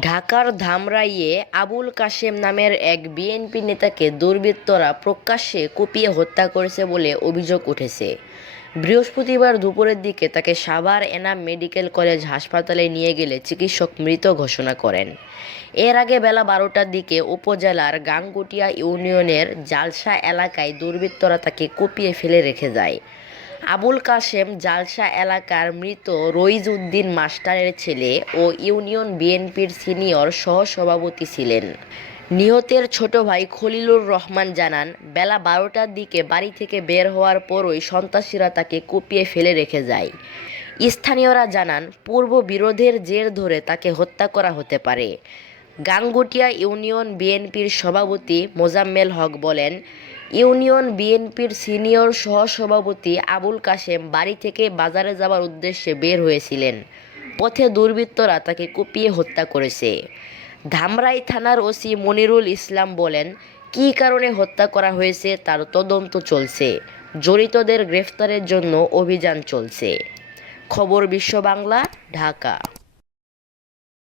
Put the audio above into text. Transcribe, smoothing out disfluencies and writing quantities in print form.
ঢাকার ধামরাইয়ে আবুল কাশেম নামের এক বিএনপি নেতাকে দুর্বৃত্তরা প্রকাশ্যে কুপিয়ে হত্যা করেছে বলে অভিযোগ উঠেছে। বৃহস্পতিবার দুপুরের দিকে তাকে সাভার এনাম মেডিকেল কলেজ হাসপাতালে নিয়ে গেলে চিকিৎসক মৃত ঘোষণা করেন। এর আগে বেলা 12টার দিকে উপজেলার গাংগুটিয়া ইউনিয়নের জালসা এলাকায় দুর্বৃত্তরা তাকে কুপিয়ে ফেলে রেখে যায়। আবুল কাশেম জালসা এলাকার মৃত রইজ উদ্দিন মাস্টারের ছেলে ও ইউনিয়ন বিএনপির সিনিয়র সহসভাপতি ছিলেন। নিহতের ছোট ভাই খলিলুর রহমান জানান, বেলা 12টার দিকে বাড়ি থেকে বের হওয়ার পরই সন্ত্রাসীরা তাকে কুপিয়ে ফেলে রেখে যায়। স্থানীয়রা জানান, পূর্ব বিরোধের জের ধরে তাকে হত্যা করা হতে পারে। গাংগুটিয়া ইউনিয়ন বিএনপির সভাপতি মোজাম্মেল হক বলেন, ইউনিয়ন বিএনপির সিনিয়র সহসভাপতি আবুল কাশেম বাড়ি থেকে বাজারে যাওয়ার উদ্দেশ্যে বের হয়েছিলেন। পথে দুর্বৃত্তরা তাকে কুপিয়ে হত্যা করেছে। ধামরাই থানার ওসি মনিরুল ইসলাম বলেন, কী কারণে হত্যা করা হয়েছে তার তদন্ত চলছে। জড়িতদের গ্রেফতারের জন্য অভিযান চলছে। খবর বিশ্ব বাংলা, ঢাকা।